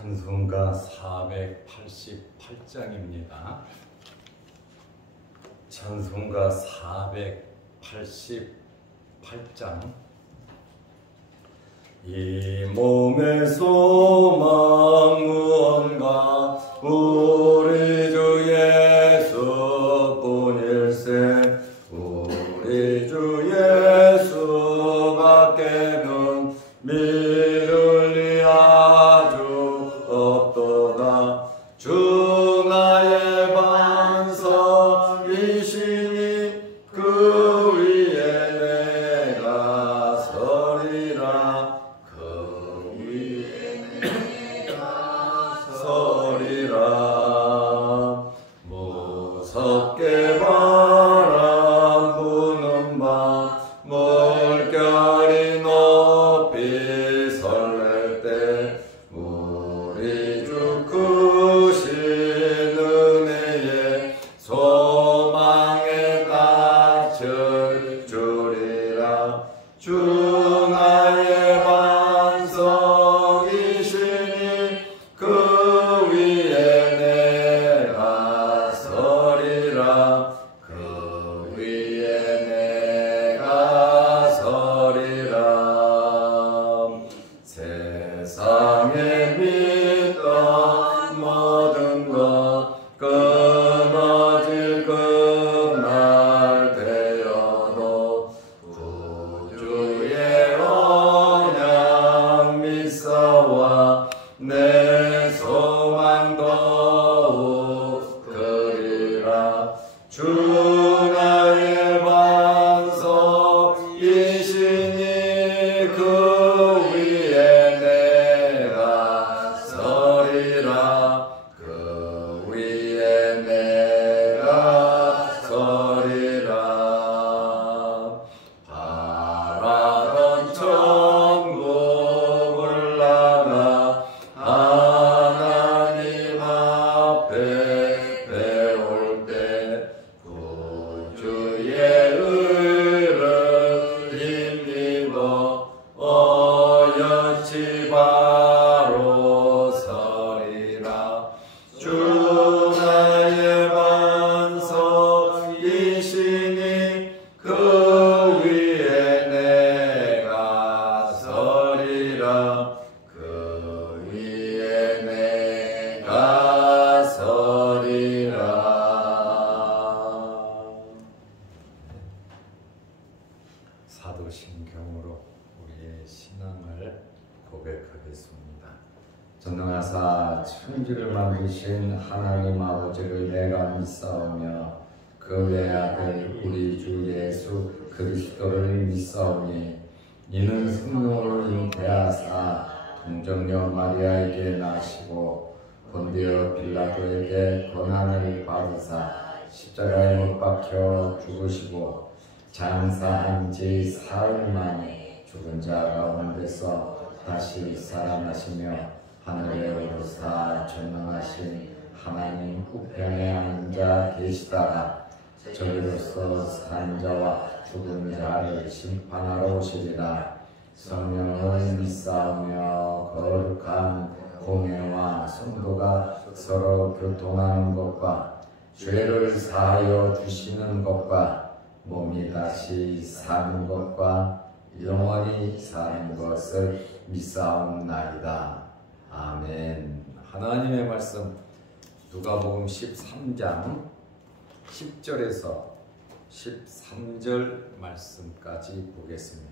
찬송가 488장입니다. 찬송가 488장. 이 몸의 소망 무언가 우리 주 예수뿐일세. 우리 주 예수밖에는 믿을 리 아주 없도다. 주 나의 반석이시니 그 위에 내가 서리라. 그 위에 내가 서리라. 무섭게 바람 부는 밤 물결이 높이 설렐 때 우리 주 크신 은혜에 소망에 갇힐 줄이라. 주 나의 반석이시니 그 위에 내가 서리라. 그 위에 내가 서리라. 세상에 믿던 모든 것 끊어질 그날 되어도 구주의 언약 믿사와 내 소망 더욱 크리라. 주 나의 반석이시니 그 위에 내가 서리라. 그 위에 내가 서리라. 바라던 천국을 나가 하나님 앞에 배울 때 구주의 의를 힘입어 어여치 바로 서리라. 주 나의 반석이시니 그 위에 내가 서리라. 그 위에 내가 서리라. 사도신경으로 우리의 신앙을 고백하겠습니다. 전능하사 천지를 만드신 하나님 아버지를 내가 믿사오며 그 외아들 우리 주 예수 그리스도를 믿사오니 이는 성령으로 잉태하사 동정녀 마리아에게 나시고 본디오 빌라도에게 고난을 받으사 십자가에 못 박혀 죽으시고 장사한 지 사흘 만에 죽은 자 가운데서 다시 살아나시며 하늘에 오르사 전능하신 하나님 우편에 앉아 계시다가 저리로서 산 자와 죽은 자를 심판하러 오시리라. 성령을 믿사오며 거룩한 공회와 성도가 서로 교통하는 것과 죄를 사하여 주시는 것과 몸이 다시 사는 것과 영원히 사는 것을 믿사옵나이다. 아멘. 하나님의 말씀 누가복음 13장 10절에서 13절 말씀까지 보겠습니다.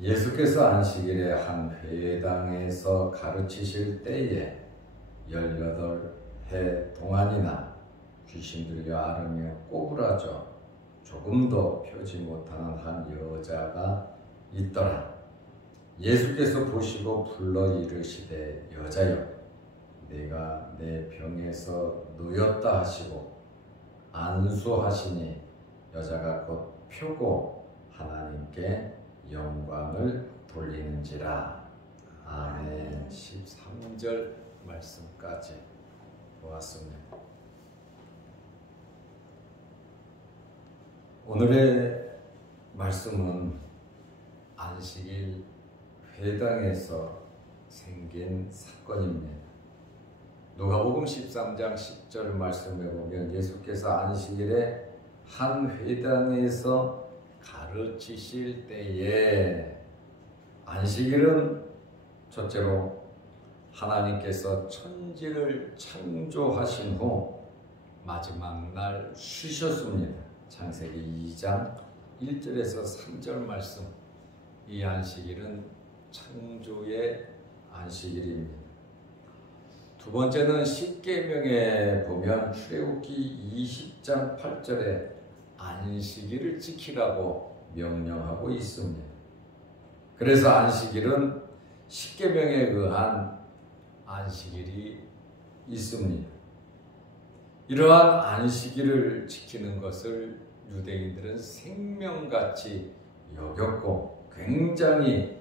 예수께서 안식일에 한 회당에서 가르치실 때에 18해 동안이나 귀신 들려 앓으며 꼬부라져 조금도 펴지 못하는 한 여자가 있더라. 예수께서 보시고 불러 이르시되 여자여 내가 내 병에서 누였다 하시고 안수하시니 여자가 곧 펴고 하나님께 영광을 돌리는지라. 아멘. 13절 말씀까지 보았습니다. 오늘의 말씀은 안식일 회당에서 생긴 사건입니다. 누가복음 13장 10절 말씀에 보면 예수께서 안식일에 한 회당에서 가르치실 때에, 안식일은 첫째로 하나님께서 천지를 창조하신 후 마지막 날 쉬셨습니다. 창세기 2장 1절에서 3절 말씀, 이 안식일은 창조의 안식일입니다. 두 번째는 십계명에 보면 출애굽기 20장 8절에 안식일을 지키라고 명령하고 있습니다. 그래서 안식일은 십계명에 의한 안식일이 있습니다. 이러한 안식일을 지키는 것을 유대인들은 생명같이 여겼고 굉장히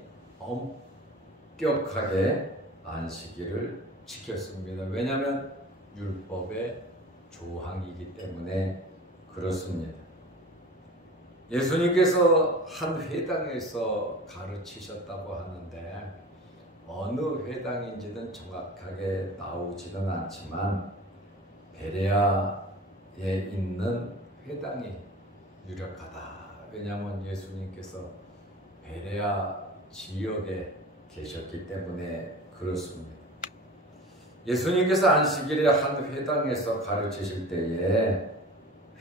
엄격하게 안식일을 지켰습니다. 왜냐하면 율법의 조항이기 때문에 그렇습니다. 예수님께서 한 회당에서 가르치셨다고 하는데 어느 회당인지는 정확하게 나오지는 않지만 베레아에 있는 회당이 유력하다. 왜냐하면 예수님께서 베레아 지역에 계셨기 때문에 그렇습니다. 예수님께서 안식일에 한 회당에서 가르치실 때에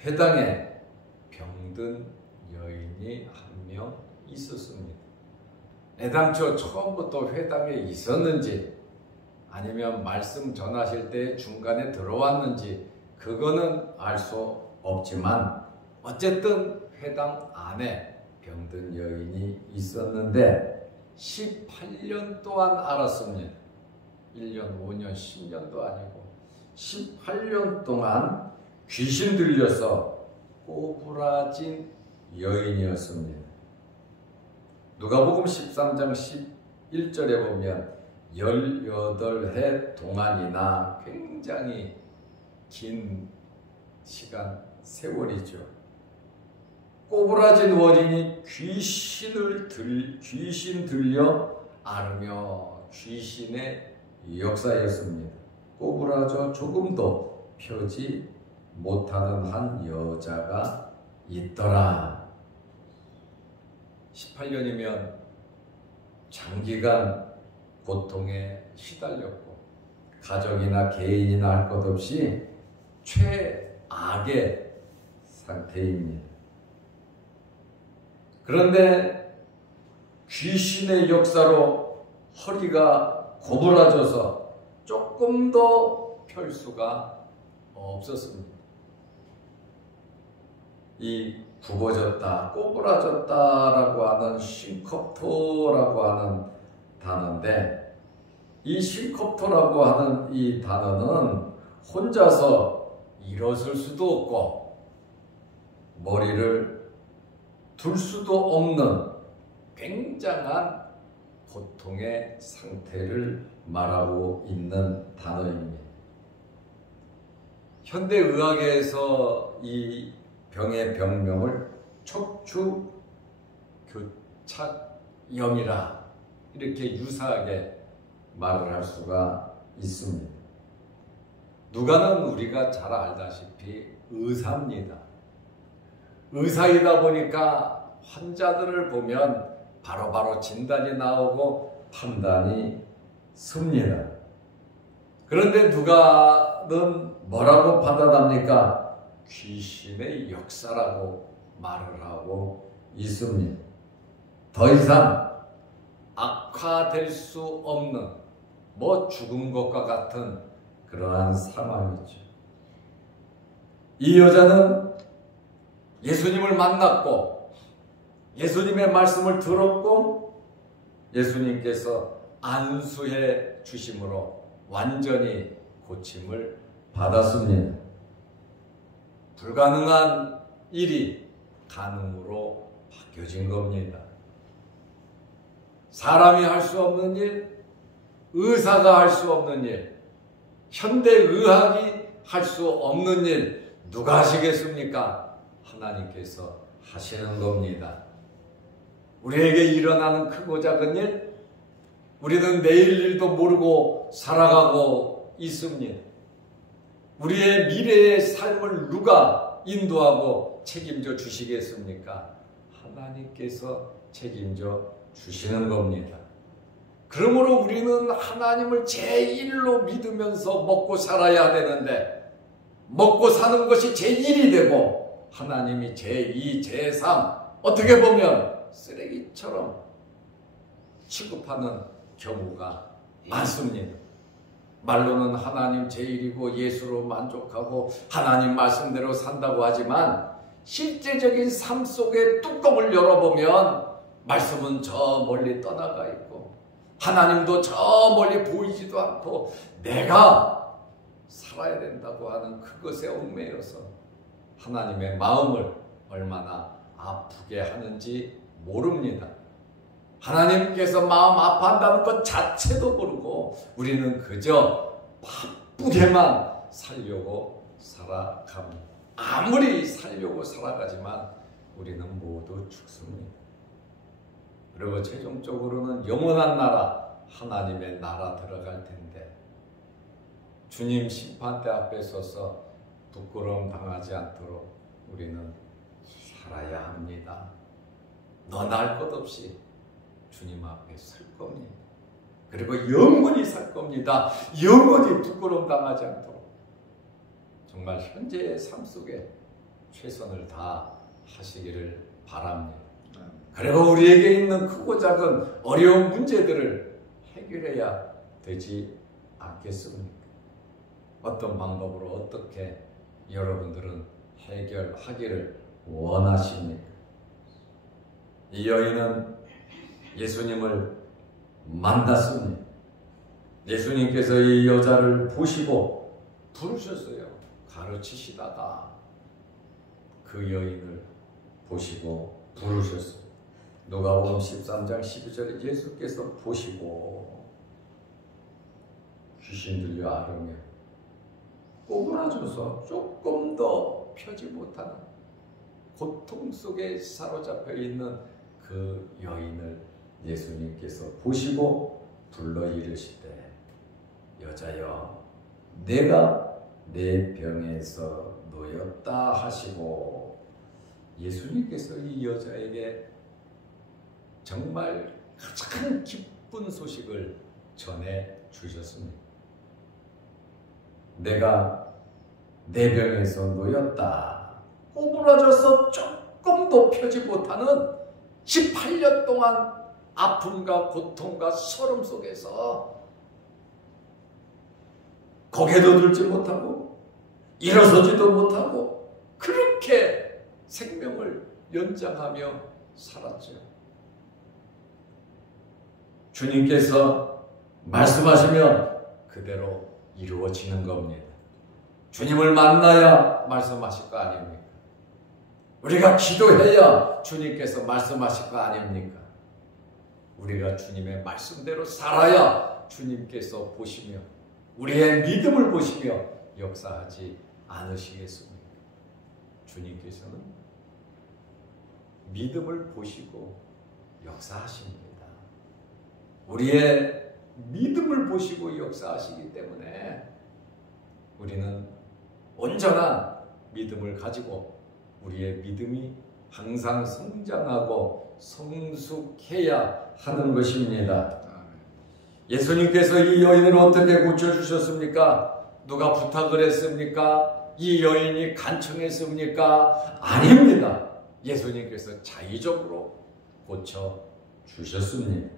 회당에 병든 여인이 한 명 있었습니다. 애당초 처음부터 회당에 있었는지 아니면 말씀 전하실 때 중간에 들어왔는지 그거는 알 수 없지만 어쨌든 회당 안에 병든 여인이 있었는데 18년 동안 알았습니다. 1년, 5년, 10년도 아니고 18년 동안 귀신 들려서 꼬부라진 여인이었습니다. 누가복음 13장 11절에 보면 18해 동안이나 굉장히 긴 시간, 세월이죠. 꼬부라진 원인이 귀신 들려 앓으며 귀신의 역사였습니다. 꼬부라져 조금도 펴지 못하는 한 여자가 있더라. 18년이면 장기간 고통에 시달렸고 가정이나 개인이나 할 것 없이 최악의 상태입니다. 그런데 귀신의 역사로 허리가 고부라져서 조금도 펼 수가 없었습니다. 이 굽어졌다, 꼬부라졌다라고 하는 싱커프토라고 하는 단어인데, 이 싱커프토라고 하는 이 단어는 혼자서 일어설 수도 없고 머리를 둘 수도 없는 굉장한 고통의 상태를 말하고 있는 단어입니다. 현대의학에서 이 병의 병명을 척추교착염이라 이렇게 유사하게 말을 할 수가 있습니다. 누가는 우리가 잘 알다시피 의사입니다. 의사이다 보니까 환자들을 보면 바로바로 진단이 나오고 판단이 섭니다. 그런데 누가는 뭐라고 판단합니까? 귀신의 역사라고 말을 하고 있습니다. 더 이상 악화될 수 없는 죽은 것과 같은 그러한 상황이죠. 이 여자는 예수님을 만났고 예수님의 말씀을 들었고 예수님께서 안수해 주심으로 완전히 고침을 받았습니다. 불가능한 일이 가능으로 바뀌어진 겁니다. 사람이 할 수 없는 일, 의사가 할 수 없는 일, 현대의학이 할 수 없는 일 누가 하시겠습니까? 하나님께서 하시는 겁니다. 우리에게 일어나는 크고 작은 일, 우리는 내일 일도 모르고 살아가고 있습니다. 우리의 미래의 삶을 누가 인도하고 책임져 주시겠습니까? 하나님께서 책임져 주시는 겁니다. 그러므로 우리는 하나님을 제1로 믿으면서 먹고 살아야 되는데, 먹고 사는 것이 제1이 되고 하나님이 제2, 제3, 어떻게 보면 쓰레기처럼 취급하는 경우가 많습니다. 말로는 하나님 제1이고 예수로 만족하고 하나님 말씀대로 산다고 하지만 실제적인 삶 속에 뚜껑을 열어보면 말씀은 저 멀리 떠나가 있고 하나님도 저 멀리 보이지도 않고 내가 살아야 된다고 하는 그것에 얽매여서 하나님의 마음을 얼마나 아프게 하는지 모릅니다. 하나님께서 마음 아파한다는 것 자체도 모르고 우리는 그저 바쁘게만 살려고 살아갑니다. 아무리 살려고 살아가지만 우리는 모두 죽습니다. 그리고 최종적으로는 영원한 나라, 하나님의 나라 들어갈 텐데 주님 심판대 앞에 서서 부끄러움 당하지 않도록 우리는 살아야 합니다. 넌 알 것 없이 주님 앞에 설 겁니다. 그리고 영원히 살 겁니다. 영원히 부끄러움 당하지 않도록 정말 현재의 삶 속에 최선을 다하시기를 바랍니다. 그리고 우리에게 있는 크고 작은 어려운 문제들을 해결해야 되지 않겠습니까? 어떤 방법으로 어떻게 여러분들은 해결하기를 원하십니까? 이 여인은 예수님을 만났습니다. 예수님께서 이 여자를 보시고 부르셨어요. 가르치시다가 그 여인을 보시고 부르셨어요. 누가복음 13장 12절에 예수께서 보시고 귀신 들려 앓으며 꼬부라져서 조금 더 펴지 못하는 고통 속에 사로잡혀 있는 그 여인을 예수님께서 보시고 불러 이르시되 여자여 내가 내 병에서 놓였다 하시고 예수님께서 이 여자에게 정말 가장 기쁜 소식을 전해 주셨습니다. 내가 내 병에서 놓였다. 꼬부라져서 조금도 펴지 못하는 18년 동안 아픔과 고통과 서름 속에서 고개도 들지 못하고 일어서지도 못하고 그렇게 생명을 연장하며 살았죠. 주님께서 말씀하시면 그대로 이루어지는 겁니다. 주님을 만나야 말씀하실 거 아닙니까? 우리가 기도해야 주님께서 말씀하실 거 아닙니까? 우리가 주님의 말씀대로 살아야 주님께서 보시며 우리의 믿음을 보시며 역사하지 않으시겠습니까? 주님께서는 믿음을 보시고 역사하십니다. 우리의 믿음을 보시고 역사하시기 때문에 우리는 온전한 믿음을 가지고 우리의 믿음이 항상 성장하고 성숙해야 하는 것입니다. 예수님께서 이 여인을 어떻게 고쳐주셨습니까? 누가 부탁을 했습니까? 이 여인이 간청했습니까? 아닙니다. 예수님께서 자의적으로 고쳐주셨습니다.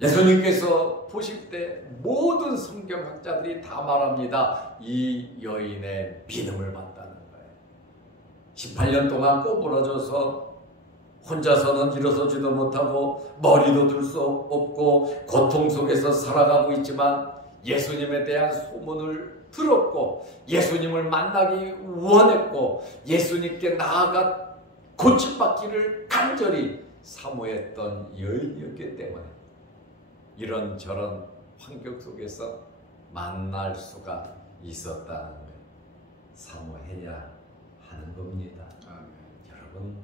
예수님께서 보실 때 모든 성경학자들이 다 말합니다. 이 여인의 믿음을 봤다는 거예요. 18년 동안 꼬부라져서 혼자서는 일어서지도 못하고 머리도 들 수 없고 고통 속에서 살아가고 있지만 예수님에 대한 소문을 들었고 예수님을 만나기 원했고 예수님께 나아가 고침받기를 간절히 사모했던 여인이었기 때문에 이런저런 환경 속에서 만날 수가 있었다는 걸 사모해야 하는 겁니다. 아멘. 여러분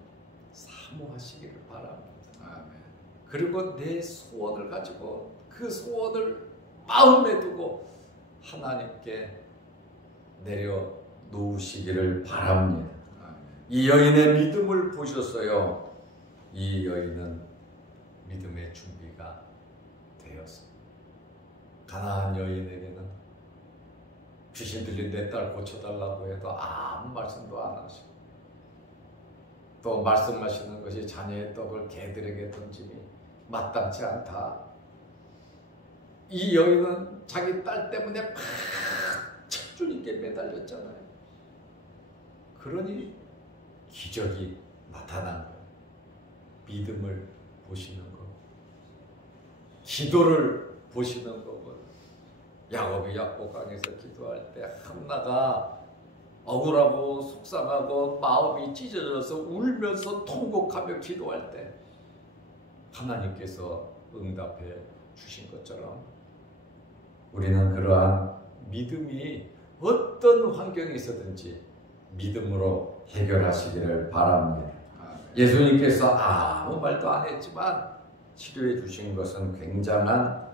사모하시기를 바랍니다. 아멘. 그리고 내 소원을 가지고 그 소원을 마음에 두고 하나님께 내려놓으시기를 바랍니다. 이 여인의 믿음을 보셨어요. 이 여인은 믿음의 준비가 되었습니다. 가나안 여인에게는 귀신 들린 내 딸 고쳐달라고 해도 아무 말씀도 안 하시고, 또 말씀하시는 것이 자녀의 떡을 개들에게 던짐이 마땅치 않다. 이 여인은 자기 딸 때문에 막 천주님께 매달렸잖아요. 그러니 기적이 나타난 거예요. 믿음을 보시는 거, 기도를 보시는 거고, 야곱이 약복강에서 기도할 때 한나가 억울하고 속상하고 마음이 찢어져서 울면서 통곡하며 기도할 때 하나님께서 응답해 주신 것처럼 우리는 그러한 믿음이 어떤 환경에 있어든지 믿음으로 해결하시기를 바랍니다. 예수님께서 아무 말도 안 했지만 치료해 주신 것은 굉장한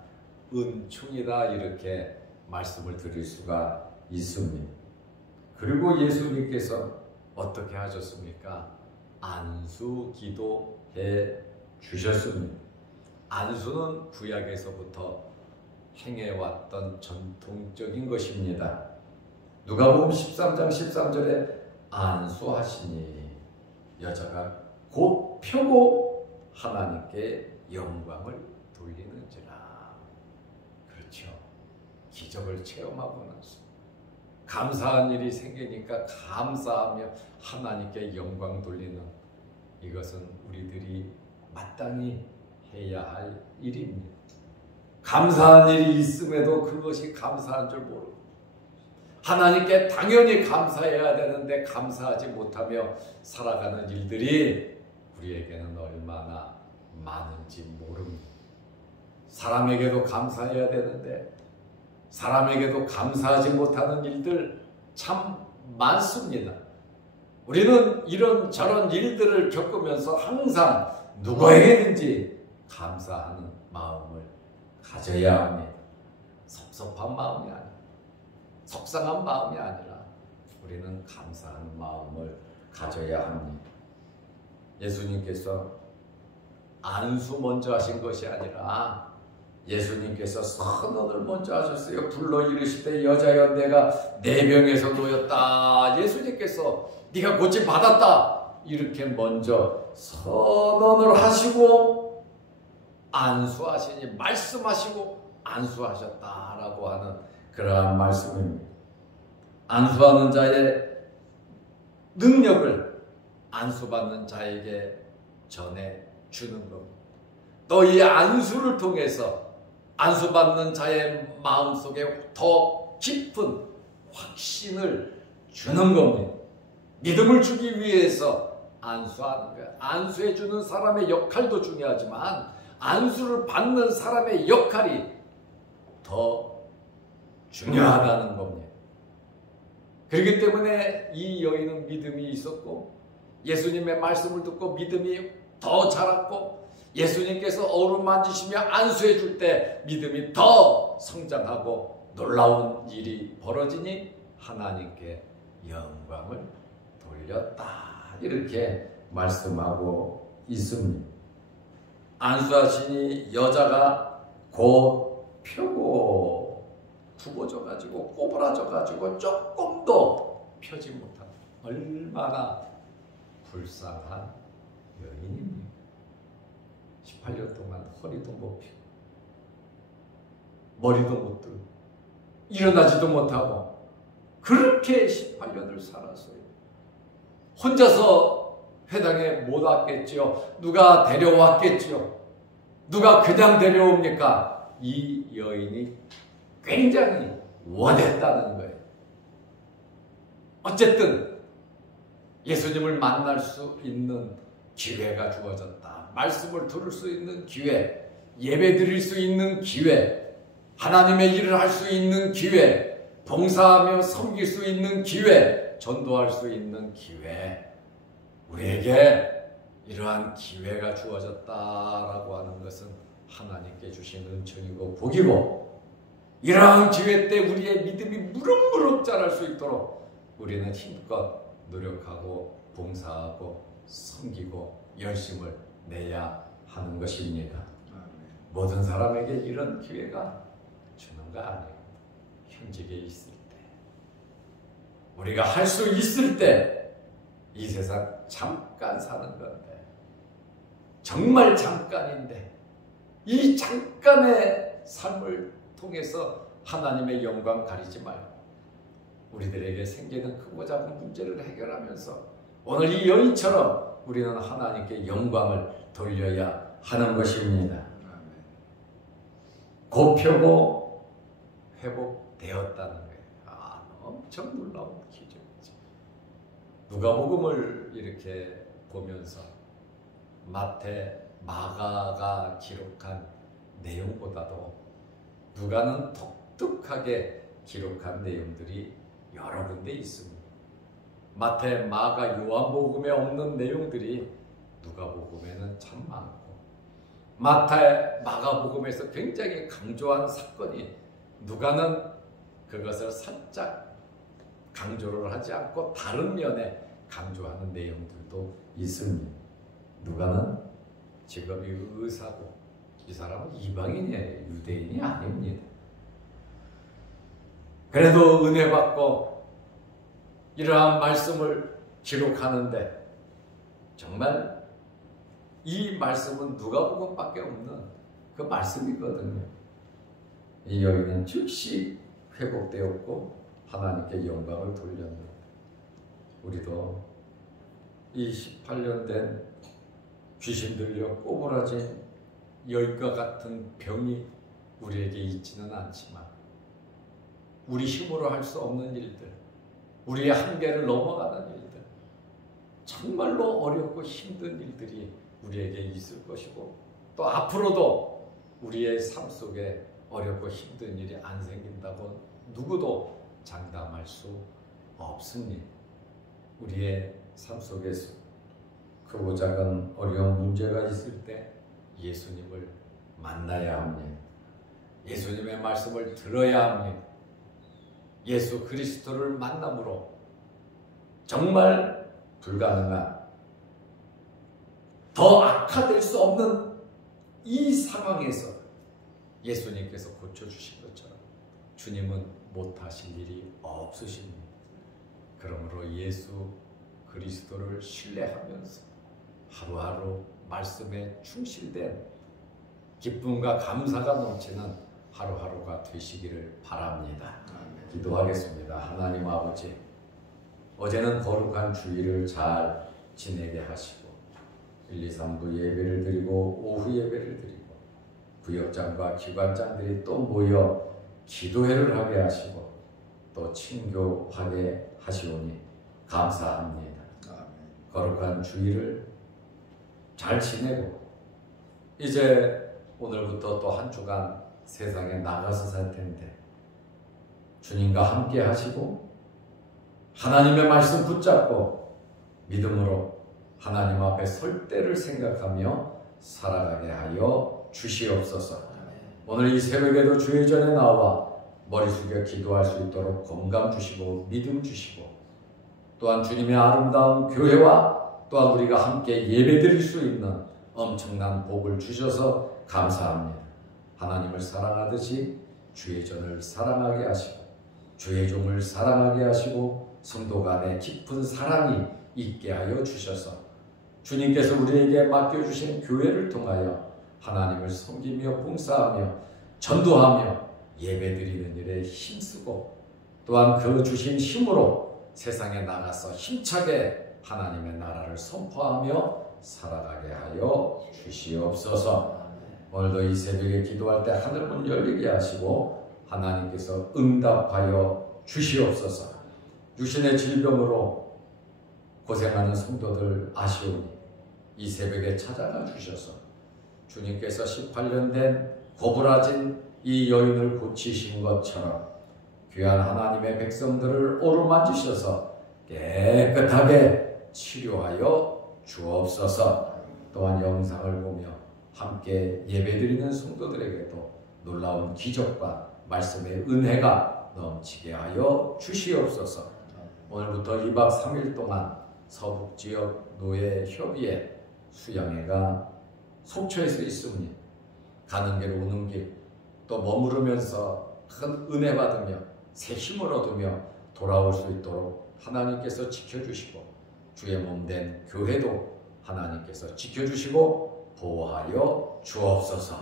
은총이다, 이렇게 말씀을 드릴 수가 있습니다. 그리고 예수님께서 어떻게 하셨습니까? 안수 기도해 주셨습니다. 안수는 구약에서부터 행해왔던 전통적인 것입니다. 누가복음 13장 13절에 안수하시니 여자가 곧 펴고 하나님께 영광을 돌리는지라. 그렇죠. 기적을 체험하고 나서 감사한 일이 생기니까 감사하며 하나님께 영광 돌리는, 이것은 우리들이 마땅히 해야 할 일입니다. 감사한 일이 있음에도 그것이 감사한 줄 모르고, 하나님께 당연히 감사해야 되는데 감사하지 못하며 살아가는 일들이 우리에게는 얼마나 많은지 모릅니다. 사람에게도 감사해야 되는데 사람에게도 감사하지 못하는 일들 참 많습니다. 우리는 이런 저런 일들을 겪으면서 항상 누구에게든지 감사하는 마음을 가져야 합니다. 섭섭한 마음이 아니라, 속상한 마음이 아니라 우리는 감사하는 마음을 가져야 합니다. 예수님께서 안수 먼저 하신 것이 아니라 예수님께서 선언을 먼저 하셨어요. 불러 이르시되 여자여 내가 내 병에서 놓였다. 예수님께서 네가 고침 받았다, 이렇게 먼저 선언을 하시고 안수하시니 말씀하시고 안수하셨다라고 하는 그러한 말씀입니다. 안수하는 자의 능력을 안수받는 자에게 전해 주는 겁니다. 또 이 안수를 통해서 안수받는 자의 마음속에 더 깊은 확신을 주는 겁니다. 믿음을 주기 위해서 안수하는 거예요. 안수해 주는 사람의 역할도 중요하지만 안수를 받는 사람의 역할이 더 중요하다는 겁니다. 그렇기 때문에 이 여인은 믿음이 있었고 예수님의 말씀을 듣고 믿음이 더 자랐고, 예수님께서 어루만지시며 안수해 줄 때 믿음이 더 성장하고 놀라운 일이 벌어지니 하나님께 영광을 돌렸다, 이렇게 말씀하고 있습니다. 안수하시니 여자가 곧 펴고 굽어져 가지고 꼬부라져 가지고 조금도 펴지 못한, 얼마나 불쌍한 여인입니다. 18년 동안 허리도 못 펴고 머리도 못 들고 일어나지도 못하고 그렇게 18년을 살았어요. 혼자서 회당에 못 왔겠지요. 누가 데려왔겠지요. 누가 그냥 데려옵니까? 이 여인이 굉장히 원했다는 거예요. 어쨌든 예수님을 만날 수 있는 기회가 주어졌다. 말씀을 들을 수 있는 기회, 예배 드릴 수 있는 기회, 하나님의 일을 할 수 있는 기회, 봉사하며 섬길 수 있는 기회, 전도할 수 있는 기회, 우리에게 이러한 기회가 주어졌다라고 하는 것은 하나님께 주신 은총이고 복이고, 이러한 기회 때 우리의 믿음이 무럭무럭 자랄 수 있도록 우리는 힘껏 노력하고 봉사하고 섬기고 열심을 내야 하는 것입니다. 모든 사람에게 이런 기회가 주는 거 아니에요. 현직에 있을 때, 우리가 할 수 있을 때, 이 세상 잠깐 사는 건데, 정말 잠깐인데, 이 잠깐의 삶을 통해서 하나님의 영광 가리지 말고 우리들에게 생기는 크고 작은 문제를 해결하면서 오늘 이 여인처럼 우리는 하나님께 영광을 돌려야 하는 것입니다. 곱표고 회복되었다는 거예요. 엄청 놀라운 기적이죠. 누가복음을 이렇게 보면서 마태, 마가가 기록한 내용보다도 누가는 독특하게 기록한 내용들이 여러 군데 있습니다. 마태, 마가, 요한복음에 없는 내용들이 누가복음에는 참 많고, 마태, 마가복음에서 굉장히 강조한 사건이 누가는 그것을 살짝 강조를 하지 않고 다른 면에 강조하는 내용들도 있습니다. 누가는 직업이 의사고, 이 사람은 이방인이에요. 유대인이 아닙니다. 그래도 은혜 받고 이러한 말씀을 기록하는데, 정말 이 말씀은 누가복음밖에 없는 그 말씀이거든요. 이 여인은 즉시 회복되었고 하나님께 영광을 돌렸는데, 우리도 이 18년 된 귀신 들려 꼬부라진 여인과 같은 병이 우리에게 있지는 않지만, 우리 힘으로 할 수 없는 일들, 우리의 한계를 넘어가는 일들, 정말로 어렵고 힘든 일들이 우리에게 있을 것이고, 또 앞으로도 우리의 삶 속에 어렵고 힘든 일이 안 생긴다고 누구도 장담할 수 없습니다. 우리의 삶 속에서 크고 작은 어려운 문제가 있을 때 예수님을 만나야 합니다. 예수님의 말씀을 들어야 합니다. 예수 그리스도를 만남으로 정말 불가능한, 더 악화될 수 없는 이 상황에서 예수님께서 고쳐주신 것처럼 주님은 못하실 일이 없으십니다. 그러므로 예수 그리스도를 신뢰하면서 하루하루 말씀에 충실된 기쁨과 감사가 넘치는 하루하루가 되시기를 바랍니다. 기도하겠습니다. 하나님 아버지, 어제는 거룩한 주일을 잘 지내게 하시고 1, 2, 3부 예배를 드리고 오후 예배를 드리고 부역장과 기관장들이 또 모여 기도회를 하게 하시고 또 친교하게 하시오니 감사합니다. 거룩한 주일을 잘 지내고 이제 오늘부터 또 한 주간 세상에 나가서 살 텐데 주님과 함께 하시고 하나님의 말씀 붙잡고 믿음으로 하나님 앞에 설 때를 생각하며 살아가게 하여 주시옵소서. 오늘 이 새벽에도 주의 전에 나와 머리 숙여 기도할 수 있도록 건강 주시고 믿음 주시고 또한 주님의 아름다운 교회와 또한 우리가 함께 예배드릴 수 있는 엄청난 복을 주셔서 감사합니다. 하나님을 사랑하듯이 주의 전을 사랑하게 하시고 주의 종을 사랑하게 하시고 성도 간에 깊은 사랑이 있게 하여 주셔서 주님께서 우리에게 맡겨주신 교회를 통하여 하나님을 섬기며 봉사하며 전도하며 예배드리는 일에 힘쓰고 또한 그 주신 힘으로 세상에 나가서 힘차게 하나님의 나라를 선포하며 살아가게 하여 주시옵소서. 오늘도 이 새벽에 기도할 때 하늘문 열리게 하시고 하나님께서 응답하여 주시옵소서. 육신의 질병으로 고생하는 성도들 아시오니 이 새벽에 찾아가 주셔서 주님께서 18년 된 고부라진 이 여인을 고치신 것처럼 귀한 하나님의 백성들을 오르만지셔서 깨끗하게 치료하여 주옵소서. 또한 영상을 보며 함께 예배드리는 성도들에게도 놀라운 기적과 말씀의 은혜가 넘치게 하여 주시옵소서. 오늘부터 2박 3일 동안 서북지역 노예협의회 수양회가 속초에서 있으니 가는 길 오는 길 또 머무르면서 큰 은혜 받으며 새 힘을 얻으며 돌아올 수 있도록 하나님께서 지켜주시고 주의 몸된 교회도 하나님께서 지켜주시고 보호하여 주옵소서.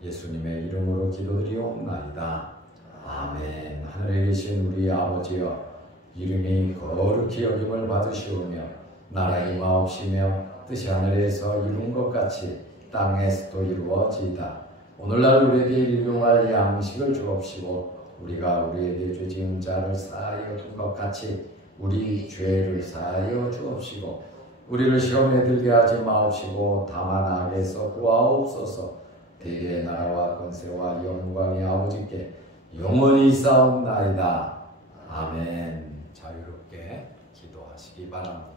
예수님의 이름으로 기도드리옵나이다. 아멘. 하늘에 계신 우리 아버지여, 이름이 거룩히 여김을 받으시오며 나라의 마옵시며 뜻이 하늘에서 이룬 것 같이 땅에서도 이루어지이다. 오늘날 우리에게 일용할 양식을 주옵시고 우리가 우리에게 죄 지은 자를 사하여 준 것 같이 우리 죄를 사하여 주옵시고 우리를 시험에 들게 하지 마옵시고 다만 악에서 구하옵소서. 대개의 나라와 권세와 영광이 아버지께 영원히 있사옵나이다. 아멘. 자유롭게 기도하시기 바랍니다.